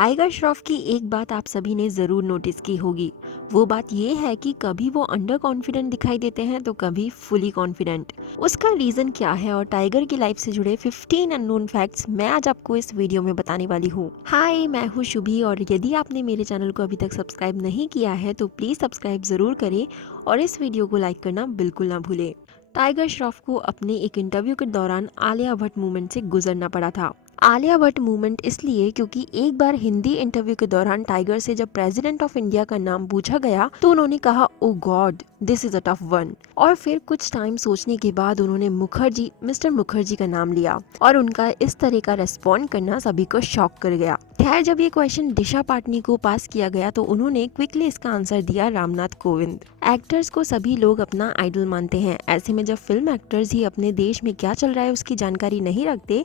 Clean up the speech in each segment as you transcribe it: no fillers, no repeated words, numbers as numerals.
Tiger Shroff की एक बात आप सभी ने ज़रूर नोटिस की होगी। वो बात ये है कि कभी वो अंडर कॉन्फिडेंट दिखाई देते हैं तो कभी फुली कॉन्फिडेंट। उसका रीज़न क्या है और टाइगर की लाइफ से जुड़े 15 अननोन फैक्ट्स मैं आज आपको इस वीडियो में बताने वाली हूँ। हाय, मैं हूँ शुभी और यदि आपने मेरे चैनल को अभी तक सब्सक्राइब नहीं किया है तो प्लीज़ सब्सक्राइब ज़रूर करें और इस वीडियो को लाइक करना बिल्कुल ना भूलें। टाइगर श्रॉफ को अपने एक इंटरव्यू के दौरान आलिया भट्ट मूवमेंट से गुजरना पड़ा था। आलिया भट्ट मूवमेंट इसलिए क्योंकि एक बार हिंदी इंटरव्यू के दौरान टाइगर से जब प्रेसिडेंट ऑफ इंडिया का नाम पूछा गया तो उन्होंने कहा, oh God, this is a tough one. और फिर कुछ टाइम सोचने के बाद उन्होंने मिस्टर मुखर्जी का नाम लिया और उनका इस तरह का रेस्पॉन्ड करना सभी को शॉक कर गया। खैर, जब ये क्वेश्चन दिशा पाटनी को पास किया गया तो उन्होंने क्विकली इसका आंसर दिया, रामनाथ कोविंद। एक्टर्स को सभी लोग अपना आइडल मानते हैं। ऐसे में जब फिल्म एक्टर्स ही अपने देश में क्या चल रहा है उसकी जानकारी नहीं रखते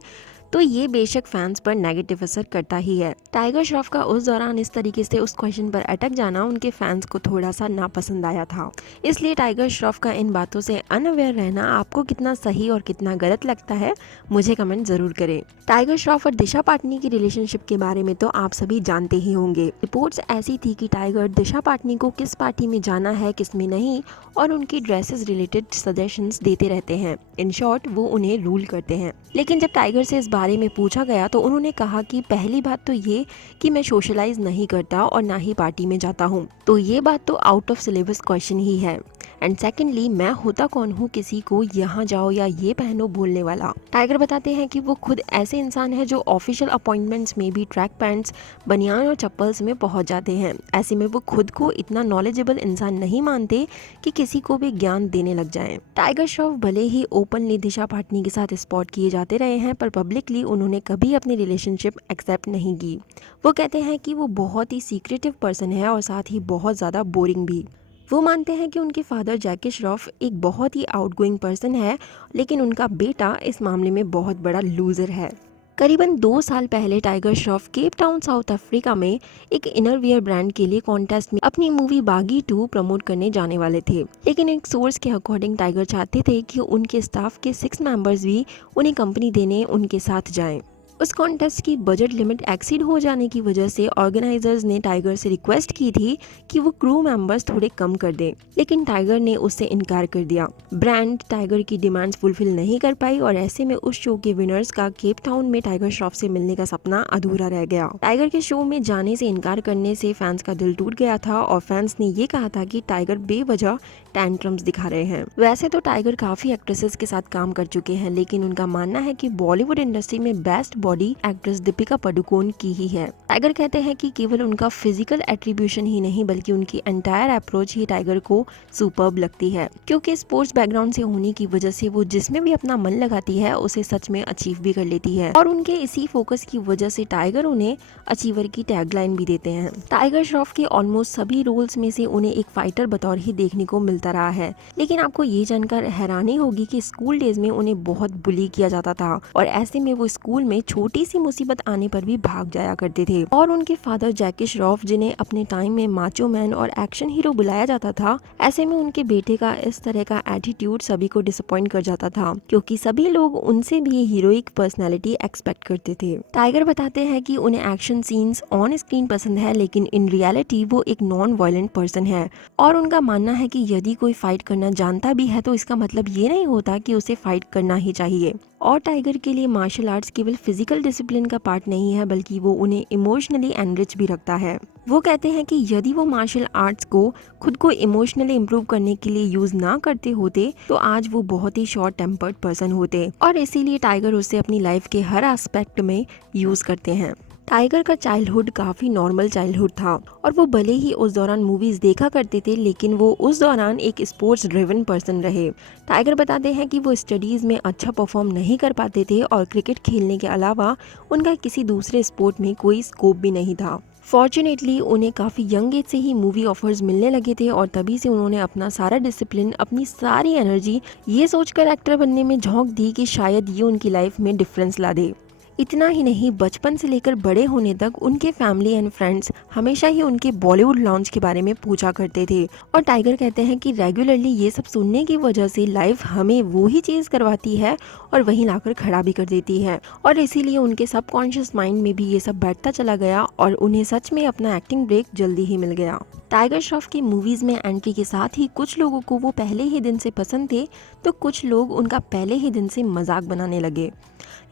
तो ये बेशक फैंस पर नेगेटिव असर करता ही है। टाइगर श्रॉफ का उस दौरान इस तरीके से उस क्वेश्चन पर अटक जाना उनके फैंस को थोड़ा सा नापसंद आया था। इसलिए टाइगर श्रॉफ का इन बातों से अनअवेयर रहना आपको कितना सही और कितना गलत लगता है, मुझे कमेंट जरूर करें। टाइगर श्रॉफ और दिशा पाटनी की रिलेशनशिप के बारे में तो आप सभी जानते ही होंगे। रिपोर्ट्स ऐसी थी कि टाइगर दिशा पाटनी को किस पार्टी में जाना है, किस में नहीं, और उनकी ड्रेसेस रिलेटेड सजेशंस देते रहते हैं। इन शॉर्ट, वो उन्हें रूल करते हैं। लेकिन जब टाइगर से इस बारे में पूछा गया तो उन्होंने कहा कि पहली बात तो ये कि मैं सोशलाइज नहीं करता और ना ही पार्टी में जाता हूँ, तो ये बात तो आउट ऑफ सिलेबस क्वेश्चन ही है। एंड सेकेंडली, मैं होता कौन हूँ किसी को यहाँ जाओ या ये पहनो बोलने वाला। टाइगर बताते हैं कि वो खुद ऐसे इंसान है जो ऑफिशियल अपॉइंटमेंट्स में भी ट्रैक पैंट्स, बनियान और चप्पल्स में पहुंच जाते हैं। ऐसे में वो खुद को इतना नॉलेजेबल इंसान नहीं मानते कि किसी को भी ज्ञान देने लग जाएं। टाइगर श्रॉफ भले ही ओपनली दिशा पाटनी के साथ स्पॉट किए जाते रहे हैं पर पब्लिकली उन्होंने कभी अपनी रिलेशनशिप एक्सेप्ट नहीं की। वो कहते हैं कि वो बहुत ही सीक्रेटिव पर्सन है और साथ ही बहुत ज़्यादा बोरिंग भी। वो मानते हैं कि उनके फादर जैकी श्रॉफ एक बहुत ही आउटगोइंग पर्सन है, लेकिन उनका बेटा इस मामले में बहुत बड़ा लूजर है। करीबन 2 साल पहले tiger Shroff Cape Town south Africa में एक इनरवियर ब्रांड के लिए कॉन्टेस्ट में अपनी मूवी बागी 2 प्रमोट करने जाने वाले थे। लेकिन एक सोर्स के अकॉर्डिंग टाइगर चाहते थे कि उनके स्टाफ के 6 मेंबर्स भी उन्हें कंपनी देने उनके साथ जाएं। उस कॉन्टेस्ट की बजट लिमिट एक्सीड हो जाने की वजह से ऑर्गेनाइजर्स ने टाइगर से रिक्वेस्ट की थी कि वो क्रू मेंबर्स थोड़े कम कर दें, लेकिन टाइगर ने उससे इनकार कर दिया। ब्रांड टाइगर की डिमांड्स फुलफिल नहीं कर पाई और ऐसे में उस शो के विनर्स का केप टाउन में टाइगर श्रॉफ से मिलने का सपना अधूरा रह गया। टाइगर के शो में जाने से इनकार करने से फैंस का दिल टूट गया था और फैंस ने ये कहा था कि टाइगर बेवजह टैंट्रम्स दिखा रहे हैं। वैसे तो टाइगर काफी एक्ट्रेसेस के साथ काम कर चुके हैं, लेकिन उनका मानना है कि बॉलीवुड इंडस्ट्री में best body actress Deepika Padukone की ही है। टाइगर कहते हैं कि केवल उनका फिजिकल एट्रीब्यूशन ही नहीं बल्कि उनकी एंटायर अप्रोच ही टाइगर को सुपर्ब लगती है, क्योंकि स्पोर्ट्स बैकग्राउंड से होने की वजह से वो जिसमें भी अपना मन लगाती है उसे सच में अचीव भी कर लेती है और उनके इसी फोकस की वजह से टाइगर उन्हें अचीवर की टैगलाइन भी देते हैं। टाइगर श्रॉफ के ऑलमोस्ट सभी रोल्स में से उन्हें एक फाइटर बतौर ही देखने को मिलता रहा है, लेकिन आपको ये जानकर हैरानी होगी कि स्कूल डेज में उन्हें बहुत बुली किया जाता था और ऐसे में वो स्कूल में छोटी सी मुसीबत आने पर भी भाग जाया करते थे। और उनके फादर जैकी श्रॉफ, जिन्हें अपने टाइम में माचो मैन और एक्शन हीरो बुलाया जाता था, ऐसे में उनके बेटे का इस तरह का एटीट्यूड सभी को डिसअपॉइंट कर जाता था, क्योंकि सभी लोग उनसे भी हीरोइक पर्सनैलिटी एक्सपेक्ट करते थे। टाइगर बताते हैं कि उन्हें एक्शन सीन्स ऑन स्क्रीन पसंद है, लेकिन इन रियलिटी वो एक नॉन वायलेंट पर्सन है और उनका मानना है कि यदि कोई फाइट करना जानता भी है तो इसका मतलब ये नहीं होता कि उसे फाइट करना ही चाहिए। और टाइगर के लिए मार्शल आर्ट्स केवल फिजिकल डिसिप्लिन का पार्ट नहीं है बल्कि वो उन्हें इमोशनली एनरिच भी रखता है। वो कहते हैं कि यदि वो मार्शल आर्ट्स को खुद को इमोशनली इम्प्रूव करने के लिए यूज ना करते होते तो आज वो बहुत ही शॉर्ट टेम्पर्ड पर्सन होते और इसीलिए टाइगर उसे अपनी लाइफ के हर एस्पेक्ट में यूज करते हैं। टाइगर का चाइल्डहुड काफ़ी नॉर्मल चाइल्डहुड था और वो भले ही उस दौरान मूवीज़ देखा करते थे, लेकिन वो उस दौरान एक स्पोर्ट्स ड्रिवन पर्सन रहे। टाइगर बताते हैं कि वो स्टडीज़ में अच्छा परफॉर्म नहीं कर पाते थे और क्रिकेट खेलने के अलावा उनका किसी दूसरे स्पोर्ट में कोई स्कोप भी नहीं था। फॉर्चुनेटली उन्हें काफ़ी यंग एज से ही मूवी ऑफर्स मिलने लगे थे और तभी से उन्होंने अपना सारा डिसिप्लिन, अपनी सारी एनर्जी ये सोचकर एक्टर बनने में झोंक दी कि शायद ये उनकी लाइफ में डिफरेंस ला दे। इतना ही नहीं, बचपन से लेकर बड़े होने तक उनके फैमिली एंड फ्रेंड्स हमेशा ही उनके बॉलीवुड लॉन्च के बारे में पूछा करते थे। और टाइगर कहते हैं कि रेगुलरली ये सब सुनने की वजह से लाइफ हमें वो ही चीज़ करवाती है और वहीं लाकर खड़ा भी कर देती है, और इसीलिए उनके सबकॉन्शियस माइंड में भी ये सब बैठता चला गया और उन्हें सच में अपना एक्टिंग ब्रेक जल्दी ही मिल गया। टाइगर श्रॉफ की मूवीज में एंट्री के साथ ही कुछ लोगों को वो पहले ही दिन से पसंद थे, तो कुछ लोग उनका पहले ही दिन से मजाक बनाने लगे।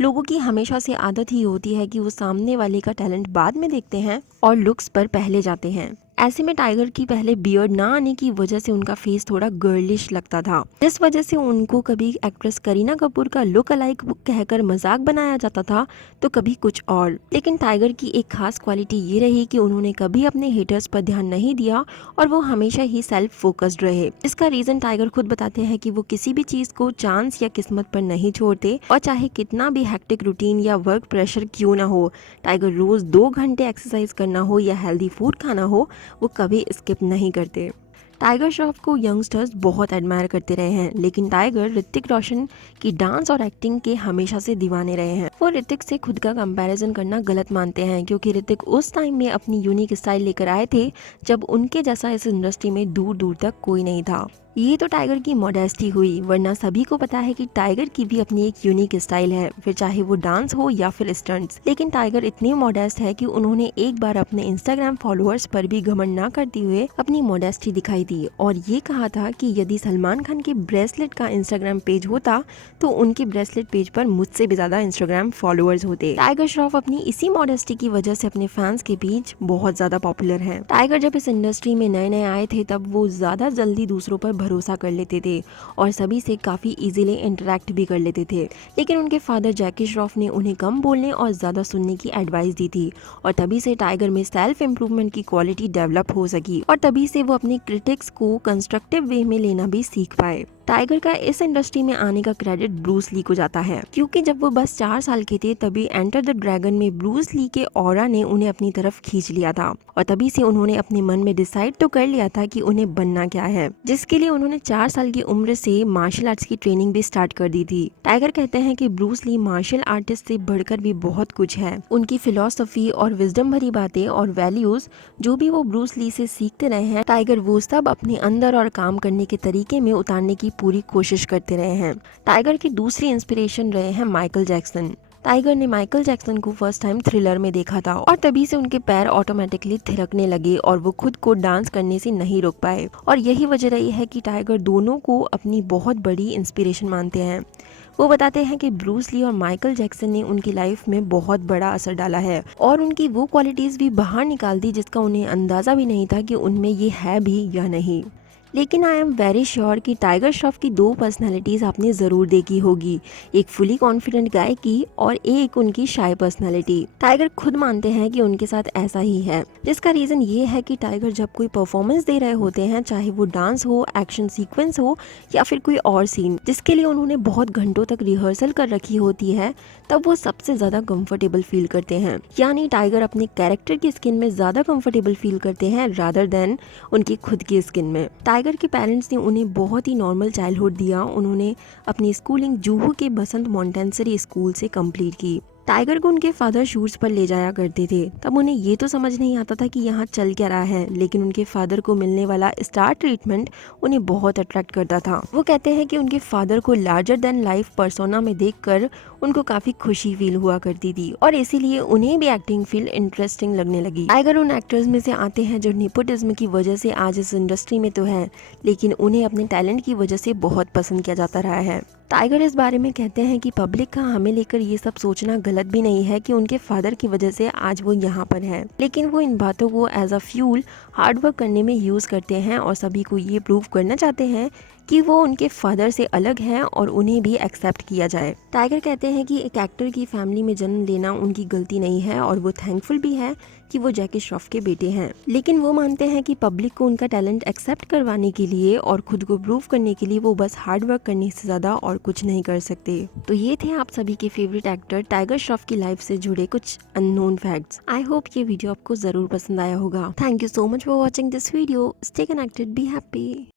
लोगों की हमेशा से आदत ही होती है कि वो सामने वाले का टैलेंट बाद में देखते हैं और लुक्स पर पहले जाते हैं। ऐसे में टाइगर की पहले बियर्ड ना आने की वजह से उनका फेस थोड़ा गर्लिश लगता था, जिस वजह से उनको कभी एक्ट्रेस करीना कपूर का लुक अलाइक कहकर मजाक बनाया जाता था, तो कभी कुछ और। लेकिन टाइगर की एक खास क्वालिटी ये रही कि उन्होंने कभी अपने हेटर्स पर ध्यान नहीं दिया और वो हमेशा ही सेल्फ फोकस्ड रहे। इसका रीजन टाइगर खुद बताते हैं कि वो किसी भी चीज को चांस या किस्मत पर नहीं छोड़ते, और चाहे कितना भी हेक्टिक रूटीन या वर्क प्रेशर क्यों ना हो, टाइगर रोज 2 घंटे एक्सरसाइज करना हो या हेल्दी फूड खाना हो, वो कभी स्किप नहीं करते। टाइगर श्रॉफ को यंगस्टर्स बहुत एडमायर करते रहे हैं, लेकिन टाइगर ऋतिक रोशन की डांस और एक्टिंग के हमेशा से दीवाने रहे हैं। वो ऋतिक से खुद का कंपैरिजन करना गलत मानते हैं, क्योंकि ऋतिक उस टाइम में अपनी यूनिक स्टाइल लेकर आए थे जब उनके जैसा इस इंडस्ट्री में दूर दूर तक कोई नहीं था। ये तो टाइगर की मॉडेस्टी हुई, वरना सभी को पता है कि टाइगर की भी अपनी एक यूनिक स्टाइल है, फिर चाहे वो डांस हो या फिर स्टंट्स। लेकिन टाइगर इतने मॉडेस्ट है कि उन्होंने एक बार अपने इंस्टाग्राम फॉलोअर्स पर भी घमंड ना करते हुए अपनी मॉडेस्टी दिखाई दी और ये कहा था कि यदि सलमान खान के ब्रेसलेट का इंस्टाग्राम पेज होता तो उनके ब्रेसलेट पेज पर मुझसे भी ज्यादा इंस्टाग्राम फॉलोअर्स होते। टाइगर श्रॉफ अपनी इसी मॉडेस्टी की वजह से अपने फैंस के बीच बहुत ज्यादा पॉपुलर है। टाइगर जब इस इंडस्ट्री में नए नए आए थे तब वो ज्यादा जल्दी दूसरों पर भरोसा कर लेते थे और सभी से काफी इजीली इंटरेक्ट भी कर लेते थे। लेकिन उनके फादर जैकी श्रॉफ ने उन्हें कम बोलने और ज्यादा सुनने की एडवाइस दी थी, और तभी से टाइगर में सेल्फ इम्प्रूवमेंट की क्वालिटी डेवलप हो सकी और तभी से वो अपने क्रिटिक्स को कंस्ट्रक्टिव वे में लेना भी सीख पाए। टाइगर का इस इंडस्ट्री में आने का क्रेडिट ब्रूस ली को जाता है, क्योंकि जब वो बस 4 साल के थे तभी एंटर द ड्रैगन में ब्रूस ली के ऑरा ने उन्हें अपनी तरफ खींच लिया था, और तभी से उन्होंने अपने मन में डिसाइड तो कर लिया था कि उन्हें बनना क्या है, जिसके लिए उन्होंने 4 साल की उम्र से मार्शल आर्ट्स की ट्रेनिंग भी स्टार्ट कर दी थी। टाइगर कहते हैं कि ब्रूस ली मार्शल आर्टिस्ट से बढ़कर भी बहुत कुछ है। उनकी फिलॉसफी और विजडम भरी बातें और वैल्यूज जो भी वो ब्रूस ली से सीखते रहे हैं, टाइगर वो सब अपने अंदर और काम करने के तरीके में उतारने की पूरी कोशिश करते रहे हैं। टाइगर की दूसरी इंस्पिरेशन रहे हैं माइकल जैक्सन। टाइगर ने माइकल जैक्सन को फर्स्ट टाइम थ्रिलर में देखा था और तभी से उनके पैर ऑटोमेटिकली थिरकने लगे और वो खुद को डांस करने से नहीं रोक पाए, और यही वजह रही है कि टाइगर दोनों को अपनी बहुत बड़ी इंस्पिरेशन मानते हैं। वो बताते हैं कि ब्रूस ली और माइकल जैक्सन ने उनकी लाइफ में बहुत बड़ा असर डाला है और उनकी वो क्वालिटीज भी बाहर निकाल दी जिसका उन्हें अंदाजा भी नहीं था कि उनमें ये है भी या नहीं। लेकिन आई एम वेरी श्योर कि टाइगर श्रॉफ की 2 पर्सनालिटीज़ आपने ज़रूर देखी होगी, एक फुली कॉन्फिडेंट गाय की और एक उनकी शाय पर्सनालिटी। टाइगर खुद मानते हैं कि उनके साथ ऐसा ही है, जिसका रीज़न ये है कि टाइगर जब कोई परफॉर्मेंस दे रहे होते हैं, चाहे वो डांस हो, एक्शन सीक्वेंस हो या फिर कोई और सीन जिसके लिए उन्होंने बहुत घंटों तक रिहर्सल कर रखी होती है, तब वो सबसे ज़्यादा कंफर्टेबल फील करते हैं। यानी टाइगर अपने कैरेक्टर की स्किन में ज़्यादा कंफर्टेबल फील करते हैं रादर देन उनकी खुद की स्किन में। टाइगर के पेरेंट्स ने उन्हें बहुत ही नॉर्मल चाइल्डहुड दिया। उन्होंने अपनी स्कूलिंग जुहू के बसंत मॉन्टेंसरी स्कूल से कंप्लीट की। टाइगर को उनके फादर शूट्स पर ले जाया करते थे, तब उन्हें ये तो समझ नहीं आता था कि यहाँ चल क्या रहा है, लेकिन उनके फादर को मिलने वाला स्टार ट्रीटमेंट उन्हें बहुत अट्रैक्ट करता था। वो कहते हैं कि उनके फादर को लार्जर देन लाइफ पर्सोना में देखकर उनको काफी खुशी फील हुआ करती थी और इसीलिए उन्हें भी एक्टिंग फील्ड इंटरेस्टिंग लगने लगी। टाइगर उन एक्टर्स में से आते हैं जो नेपोटिज्म की वजह से आज इस इंडस्ट्री में तो है, लेकिन उन्हें अपने टैलेंट की वजह से बहुत पसंद किया जाता रहा है। टाइगर इस बारे में कहते हैं कि पब्लिक का हमें लेकर ये सब सोचना गलत भी नहीं है कि उनके फादर की वजह से आज वो यहाँ पर है, लेकिन वो इन बातों को एज अ फ्यूल हार्डवर्क करने में यूज करते हैं और सभी को ये प्रूव करना चाहते हैं कि वो उनके फादर से अलग हैं और उन्हें भी एक्सेप्ट किया जाए। टाइगर कहते हैं कि एक एक्टर की फैमिली में जन्म लेना उनकी गलती नहीं है और वो थैंकफुल भी है कि वो जैकी श्रॉफ के बेटे हैं, लेकिन वो मानते हैं कि पब्लिक को उनका टैलेंट एक्सेप्ट करवाने के लिए और खुद को प्रूव करने के लिए वो बस हार्ड वर्क करने से ज्यादा और कुछ नहीं कर सकते। तो ये थे आप सभी के फेवरेट एक्टर टाइगर श्रॉफ की लाइफ से जुड़े कुछ अननोन फैक्ट्स। आई होप ये वीडियो आपको जरूर पसंद आया होगा। Thank you so much for watching this video. Stay connected, be happy.